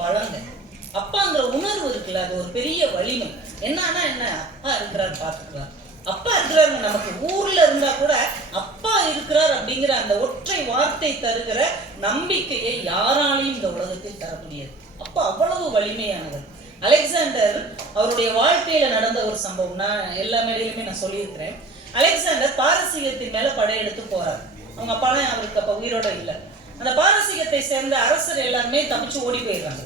பலங்க. அப்பாங்கிற உணர்வு இருக்குல்ல, அது ஒரு பெரிய வலிமை. என்னன்னா என்ன, அப்பா இருக்கிறார் பார்த்துக்கிறார், அப்பா இருக்கிறாரு. நமக்கு ஊர்ல இருந்தா கூட அப்பா இருக்கிறார் அப்படிங்கிற அந்த ஒற்றை வார்த்தை தருகிற நம்பிக்கையை யாராலையும் இந்த உலகத்தில் தர முடியாது. அப்பா அவ்வளவு வலிமையானவர். அலெக்சாண்டர் அவருடைய வாழ்க்கையில நடந்த ஒரு சம்பவம், நான் எல்லா மேடையிலுமே நான் சொல்லியிருக்கிறேன். அலெக்சாண்டர் பாரசீகத்தின் மேல படையெடுத்து போறார். அவங்க அப்பாலாம் அவருக்கு அப்ப உயிரோட இல்லை. அந்த பாரசீகத்தை சேர்ந்த அரசர் எல்லாருமே தப்பிச்சு ஓடி போயிடுறாங்க.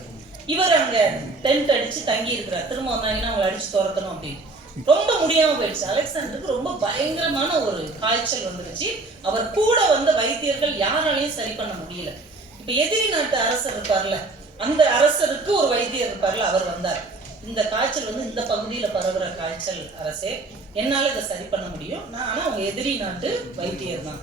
இவர் அங்க டென்ட் அடிச்சு தங்கி இருக்கிறார். திரும்ப வந்தாங்கன்னா அவங்களை அடிச்சு துரத்தணும் அப்படின்னு. ரொம்ப முடியாம போயிடுச்சு. அலெக்சாண்டருக்கு ரொம்ப பயங்கரமான ஒரு காய்ச்சல் வந்துருச்சு. அவர் கூட வந்த வைத்தியர்கள் யாராலையும் சரி பண்ண முடியல. இப்ப எதிரி நாட்டு அரசர் இருப்பார்ல, அந்த அரசருக்கு ஒரு வைத்தியர் இருப்பார்ல, அவர் வந்தார். இந்த காய்ச்சல் வந்து இந்த பகுதியில பரவுற காய்ச்சல் அரசே, என்னால இதை சரி பண்ண முடியும், நான் ஆனா அவங்க எதிரி நாட்டு வைத்தியர் தான்,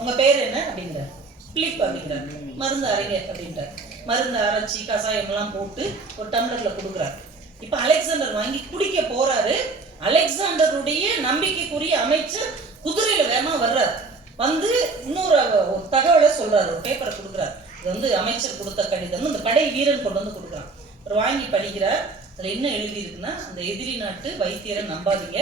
உங்க பேர் என்ன அப்படிங்கிறார். பிலிப் அப்படிங்கிறார். மருந்து அரைங்க அப்படின்றார். மருந்து அரைச்சி கசாயம் எல்லாம் போட்டு ஒரு டம்ளர்ல கொடுக்குறாரு. இப்ப அலெக்சாண்டர் வாங்கி குடிக்க போறாரு. அலெக்சாண்டருடைய நம்பிக்கைக்குரிய அமைச்சர் குதிரையில வேகமா வர்றாரு. வந்து இன்னொரு தகவலை சொல்றாரு, ஒரு பேப்பரை கொடுக்குறாரு. இது வந்து அமைச்சர் கொடுத்த கடிதம், இந்த படை வீரன் கொண்டு வந்து கொடுக்குறான். அவர் வாங்கி படிக்கிறார். அதுல என்ன எழுதி இருக்குன்னா, அந்த எதிரி நாட்டு வைத்தியரை நம்பாதீங்க,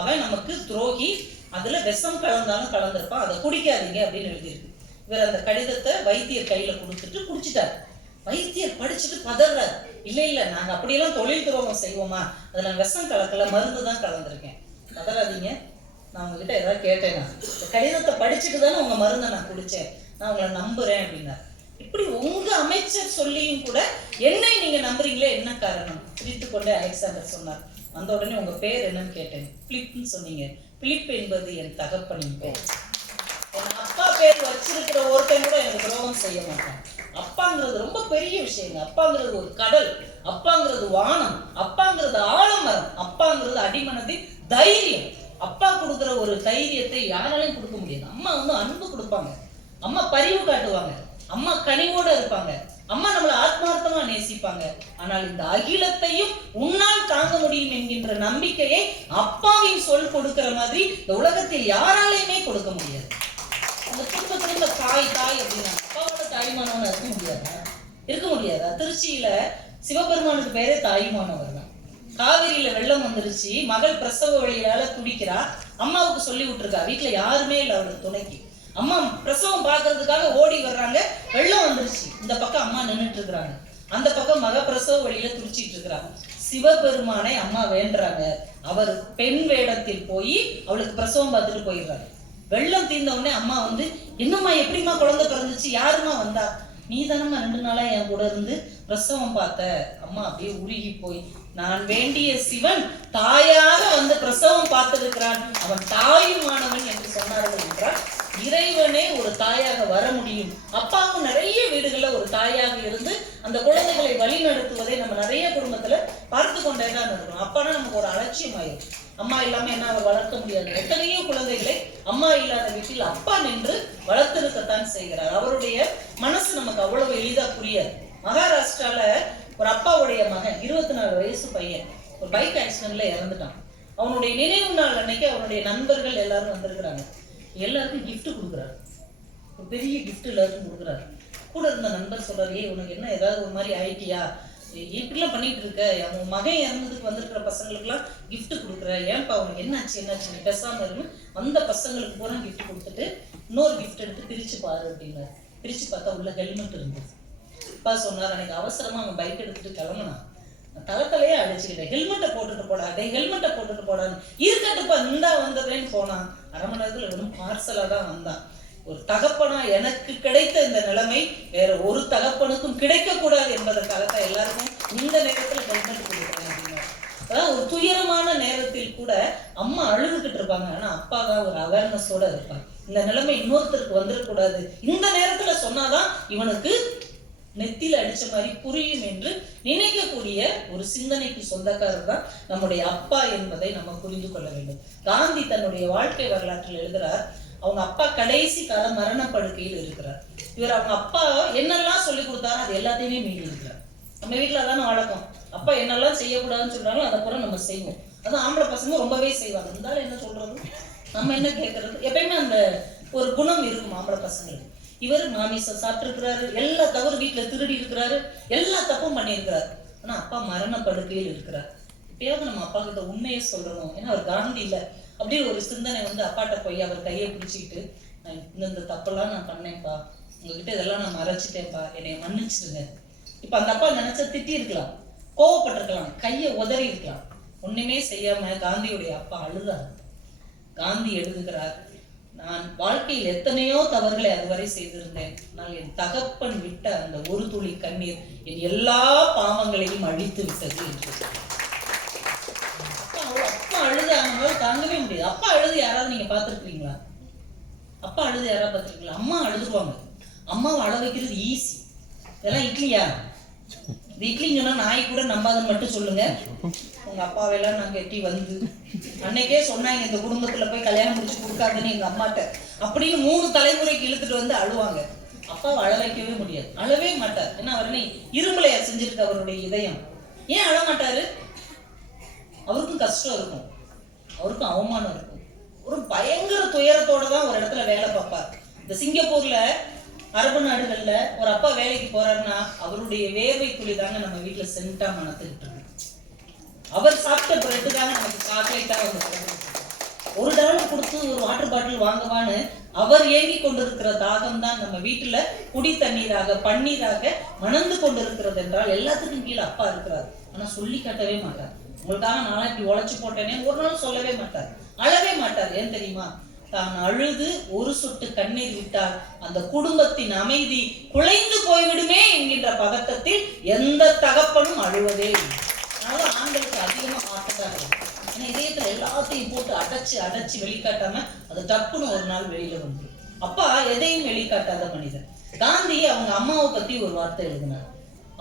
அவன் நமக்கு துரோகி, அதுல விஷம் கலந்தாலும் கலந்திருப்பான், அதை குடிக்காதீங்க அப்படின்னு எழுதியிருக்கு. இவர் அந்த கடிதத்தை வைத்தியர் கையில கொடுத்துட்டு குடிச்சிட்டார். வைத்தியர் படிச்சுட்டு பதறார். இல்ல நாங்க அப்படியெல்லாம் தொழில் துரோகம் செய்வோமா, அதுல நான் விஷம் கலக்கல, மருந்து தான் கலந்துருக்கேன். பதறாதீங்க, நான் உங்ககிட்ட ஏதாவது கேட்டேன்னா, கடிதத்தை படிச்சுட்டு தானே உங்க மருந்தை நான் குடிச்சேன், நான் உங்களை நம்புறேன் அப்படின்னா. இப்படி உங்க அமைச்சர் சொல்லியும் கூட என்னை நீங்க நம்புறீங்களே, என்ன காரணம்? சிரித்து கொண்டே அலெக்சாண்டர் சொன்னார். வந்த உடனே உங்க பேர் என்னன்னு கேட்டேன். பிலிப்னு சொன்னீங்க. பிலிப் என்பது என் தகப்பனின் பேர். என் அப்பா பேர் வச்சிருக்கிற ஒருத்தன் கூட எனக்கு துரோகம் செய்ய மாட்டான். அப்பாங்கிறது ரொம்ப பெரிய விஷயங்க. அப்பாங்கிறது ஒரு கடல், அப்பாங்கிறது வானம், அப்பாங்கிறது ஆலமரம், அப்பாங்கிறது அடிமனதின் தைரியம். அப்பா கொடுக்குற ஒரு தைரியத்தை யாராலையும் கொடுக்க முடியாது. அம்மா வந்து அன்பு கொடுப்பாங்க, அம்மா பரிவு காட்டுவாங்க, அம்மா கனிவோட இருப்பாங்க, அம்மா நம்மளை ஆத்மார்த்தமா நேசிப்பாங்க. ஆனால் இந்த அகிலத்தையும் உன்னால் தாங்க முடியும் என்கின்ற நம்பிக்கையை அப்பாவின் சொல் கொடுக்கிற மாதிரி இந்த உலகத்தில் யாராலையுமே கொடுக்க முடியாது. அந்த திரும்ப தாய் தாய் அப்படின்னா அப்பாவோட தாய்மானவன் இருக்க முடியாதா? திருச்சியில சிவபெருமானுக்கு பேரே தாய்மானவர் தான். காவிரியில வெள்ளம் வந்துருச்சு, மகள் பிரசவ வழியால துடிக்கிறா. அம்மாவுக்கு சொல்லி விட்டுருக்கா, வீட்டுல யாருமே இல்லை அவளுக்கு துணைக்கு. அம்மா பிரசவம் பார்க்கறதுக்காக ஓடி வர்றாங்க, வெள்ளம் வந்துருச்சு. இந்த பக்கம் அம்மா நின்றுட்டு இருக்கிறாங்க, அந்த பக்கம் மக பிரசவ வழியில துடிச்சிட்டு இருக்கிறாங்க. சிவபெருமானை அம்மா வேண்டுறாங்க. அவர் பெண் வேடத்தில் போய் அவளுக்கு பிரசவம் பார்த்துட்டு போயிடுறாரு. வெள்ளம் தீர்ந்த உடனே அம்மா வந்து, என்னம்மா எப்படிமா குழந்தை பிறந்துச்சு, யாருமா வந்தா? நீ தானம்மா 2 நாளா என் கூட இருந்து பிரசவம் பார்த்த. அம்மா அப்படியே உருகி போய், நான் வேண்டிய சிவன் தாயாக வந்து பிரசவம் பார்த்திருக்கிறான், அவன் தாயுமானவன் என்று சொன்னார்கள் என்றால் இறைவனே ஒரு தாயாக வர முடியும். அப்பாவும் நிறைய வீடுகள்ல ஒரு தாயாக இருந்து அந்த குழந்தைகளை வழி நடத்துவதை நம்ம நிறைய குடும்பத்துல பார்த்து கொண்டே தான் இருக்கணும். அப்பானா நமக்கு ஒரு அலட்சியம் ஆயிடும். அம்மா இல்லாம என்ன அவர் வளர்க்க முடியாது. எத்தனையோ குழந்தைகளை அம்மா இல்லாத வீட்டில் அப்பா நின்று வளர்த்திருக்கத்தான் செய்கிறார். அவருடைய மனசு நமக்கு அவ்வளவு எளிதா புரியாது. மகாராஷ்டிரால ஒரு அப்பாவுடைய மகன் 24 வயசு பையன் ஒரு பைக் ஆக்சிடென்ட்ல இறந்துட்டான். அவனுடைய நினைவு நாள் அன்னைக்கு அவனுடைய நண்பர்கள் எல்லாரும் வந்திருக்கிறாங்க. எல்லாருக்கும் கிஃப்ட் கொடுக்குறாரு, ஒரு பெரிய கிஃப்ட் எல்லாருக்கும் கொடுக்குறாரு. கூட இருந்த நண்பர் சொல்றாரு, உனக்கு என்ன ஏதாவது ஒரு மாதிரி ஆயிட்டியா, இப்படிலாம் பண்ணிட்டு இருக்க, அவன் மகன் இறந்ததுக்கு வந்திருக்கிற பசங்களுக்குலாம் கிஃப்ட் கொடுக்குற, ஏன்ப்பா அவனுக்கு என்னாச்சு நீ பேசாம இருந்து வந்த பசங்களுக்கு பூரா கிஃப்ட் கொடுத்துட்டு இன்னொரு கிஃப்ட் எடுத்து பிரிச்சு பாரு அப்படின்னாரு. பிரிச்சு பார்த்தா உள்ள ஹெல்மெட் இருந்தது. அப்பா சொன்னார், அன்னைக்கு அவசரமா அவன் பைக் எடுத்துட்டு கிளம்புனான், தலையே அடிச்சுக்கிட்டேன், ஹெல்மெட்டை போட்டுட்டு போடா, ஹெல்மெட்டை போட்டுட்டு போடான்னு. இருக்கட்டுப்பா இந்தா வந்ததுன்னு போனான். 1/2 மணி நேரத்துல வெறும் பார்சலா தான் வந்தான். ஒரு தகப்பனா எனக்கு கிடைத்த இந்த நிலைமை வேற ஒரு தகப்பனுக்கும் கிடைக்க கூடாது என்பதற்காகத்தான் எல்லாருக்கும் இந்த நேரத்துல ஹெல்மெட் கொடுக்குறேன் அப்படின்னா. அதான் ஒரு துயரமான நேரத்தில் கூட அம்மா அழுதுகிட்டு இருப்பாங்க, ஆனா அப்பா தான் ஒரு அவேர்னஸோட இருப்பாங்க. இந்த நிலைமை இன்னொருத்தருக்கு வந்துடக்கூடாது, இந்த நேரத்துல சொன்னாதான் இவனுக்கு நெத்தில அடிச்ச மாதிரி புரியும் என்று நினைக்கக்கூடிய ஒரு சிந்தனைக்கு சொந்தக்காரர் தான் நம்முடைய அப்பா என்பதை நம்ம புரிந்து கொள்ள வேண்டும். காந்தி தன்னுடைய வாழ்க்கை வரலாற்றில் எழுதுறார், அவங்க அப்பா கடைசி கால மரணப்படுக்கையில் இருக்கிறார். இவர் அவங்க அப்பா என்னெல்லாம் சொல்லி கொடுத்தாரோ அது எல்லாத்தையுமே மீறி இருக்கிறார். நம்ம வீட்டுல அதான வழக்கம், அப்பா என்னெல்லாம் செய்யக்கூடாதுன்னு சொல்றாங்களோ அதை கூட நம்ம செய்வோம். அதுவும் ஆம்பளை பசங்க ரொம்பவே செய்வாங்க. இருந்தாலும் என்ன சொல்றது, நம்ம என்ன கேட்கறது, எப்பயுமே அந்த ஒரு குணம் இருக்கும் ஆம்பளை பசங்களுக்கு. இவர் மாமிசம் சாப்பிட்டுருக்கிறாரு, எல்லா தவறு வீட்டுல திருடி இருக்கிறாரு, எல்லா தப்பும் பண்ணியிருக்கிறாரு. ஆனா அப்பா மரண படுக்கையில் இருக்கிறார். இப்பயாவது நம்ம அப்பா கிட்ட உண்மையை சொல்லணும். ஏன்னா அவர் காந்தி இல்லை அப்படியே ஒரு சிந்தனை அப்பாட்ட போய் அவர் கையை பிடிச்சிக்கிட்டு, நான் இந்த தப்பெல்லாம் நான் பண்ணேன்ப்பா, உங்ககிட்ட இதெல்லாம் நான் மறைச்சிட்டேன்ப்பா, என்னை மன்னிச்சிடுங்க. இப்ப அந்த அப்பா நினைச்சா திட்டி இருக்கலாம், கோவப்பட்டிருக்கலாம், கையை உதறி இருக்கலாம். ஒண்ணுமே செய்யாம காந்தியுடைய அப்பா அழுதார். காந்தி எழுதுகிறார், நான் வாழ்க்கையில் எத்தனையோ தவறுகளை அதுவரை செய்திருந்தேன், ஆனால் என் தகப்பன் விட்ட அந்த ஒரு துளி கண்ணீர் என் எல்லா பாவங்களையும் அழித்து விட்டது என்று. அப்பா அழுது அவங்களால தாங்கவே முடியாது. அப்பா அழுது யாராவது நீங்க பார்த்துருக்கீங்களா? அப்பா அழுது யாராவது பார்த்துருக்கீங்களா? அம்மா அழுதுருவாங்க. அம்மாவை அழ வைக்கிறது ஈஸி. இதெல்லாம் இட்லியா? இந்த இட்லின்னு சொன்னா நாய் கூட நம்பாதன்னு மட்டும் சொல்லுங்க. உங்க அப்பாவெல்லாம் நாங்க எட்டி வந்து அன்னைக்கே சொன்னாங்க, இந்த குடும்பத்துல போய் கல்யாணம் முடிச்சு கொடுக்காதுன்னு எங்க அம்மாட்ட அப்படின்னு 3 தலைமுறைக்கு இழுத்துட்டு வந்து அழுவாங்க. அப்பாவை அழ வைக்கவே முடியாது, அழவே மாட்டார். ஏன்னா அவர் இரும்பலையா செஞ்சிருக்கு அவருடைய இதயம். ஏன் அழ மாட்டாரு? அவருக்கும் கஷ்டம் இருக்கும், அவருக்கும் அவமானம் இருக்கும், ஒரு பயங்கர துயரத்தோட தான் ஒரு இடத்துல வேலை பார்ப்பார். இந்த சிங்கப்பூர்ல அரபு நாடுகள்ல ஒரு அப்பா வேலைக்கு போறாருன்னா அவருடைய வேர்வை துளி தாங்க நம்ம வீட்டுல சென்டா மணத்துக்கிட்டு இருக்கு. அவர் சாப்பிட்ட பிரெட்டு தாங்க நமக்கு சாக்லேட்டா வந்து ஒரு டாலர் கொடுத்து ஒரு வாட்டர் பாட்டில் வாங்குவான்னு அவர் ஏங்கி கொண்டிருக்கிற தாகம் தான் நம்ம வீட்டுல குடி தண்ணீராக பன்னீராக மணந்து கொண்டிருக்கிறது என்றால் எல்லாத்துக்கும் கீழே அப்பா இருக்கிறார். ஆனா சொல்லி காட்டவே மாட்டார். உங்களுக்காக நாளா இப்படி உழைச்சு போட்டேனே ஒரு நாள் சொல்லவே மாட்டார், அழவே மாட்டார். ஏன் தெரியுமா? தான் அழுது ஒரு சொட்டு கண்ணீர் விட்டால் அந்த குடும்பத்தின் அமைதி குலைந்து போய்விடுமே என்கின்ற பதட்டத்தில் எந்த தகப்பனும் அழுவதே இல்லை. அதனால ஆண்களுக்கு அதிகமா மாற்றத்தான் இருக்கும். ஏன்னா இதயத்துல எல்லாத்தையும் போட்டு அடைச்சு அடைச்சு வெளிக்காட்டாம அது டப்புன்னு ஒரு நாள் வெளியில வந்து. அப்பா எதையும் வெளிக்காட்டாத மனிதன். காந்தி அவங்க அம்மாவை பத்தி ஒரு வார்த்தை எழுதினார்.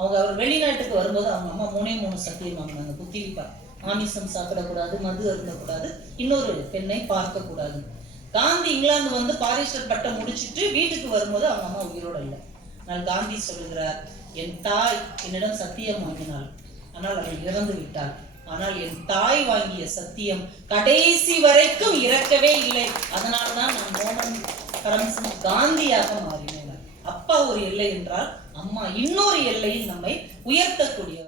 அவர் வெளிநாட்டுக்கு வரும்போது அவங்க அம்மா 3 சத்தியம் வாங்கினாங்க. புத்திரிப்பா, மாமிசம் சாப்பிடக்கூடாது, மது அருந்தக்கூடாது, இன்னொரு பெண்ணை பார்க்க கூடாது. காந்தி இங்கிலாந்து வந்து பாரிஸ்டர் பட்டம் முடிச்சுட்டு வீட்டுக்கு வரும்போது அவங்க அம்மா உயிரோட இல்லை. ஆனால் காந்தி சொல்லுகிறார், என் தாய் என்னிடம் சத்தியம் வாங்கினாள், ஆனால் அவள் இறந்து விட்டாள். ஆனால் என் தாய் வாங்கிய சத்தியம் கடைசி வரைக்கும் இறக்கவே இல்லை. அதனால்தான் நான் மோகன் கரம்சந்த் காந்தியாக மாறினேன். அப்பா ஒரு எல்லை என்றால் அம்மா இன்னொரு எல்லையில் நம்மை உயர்த்தக்கூடிய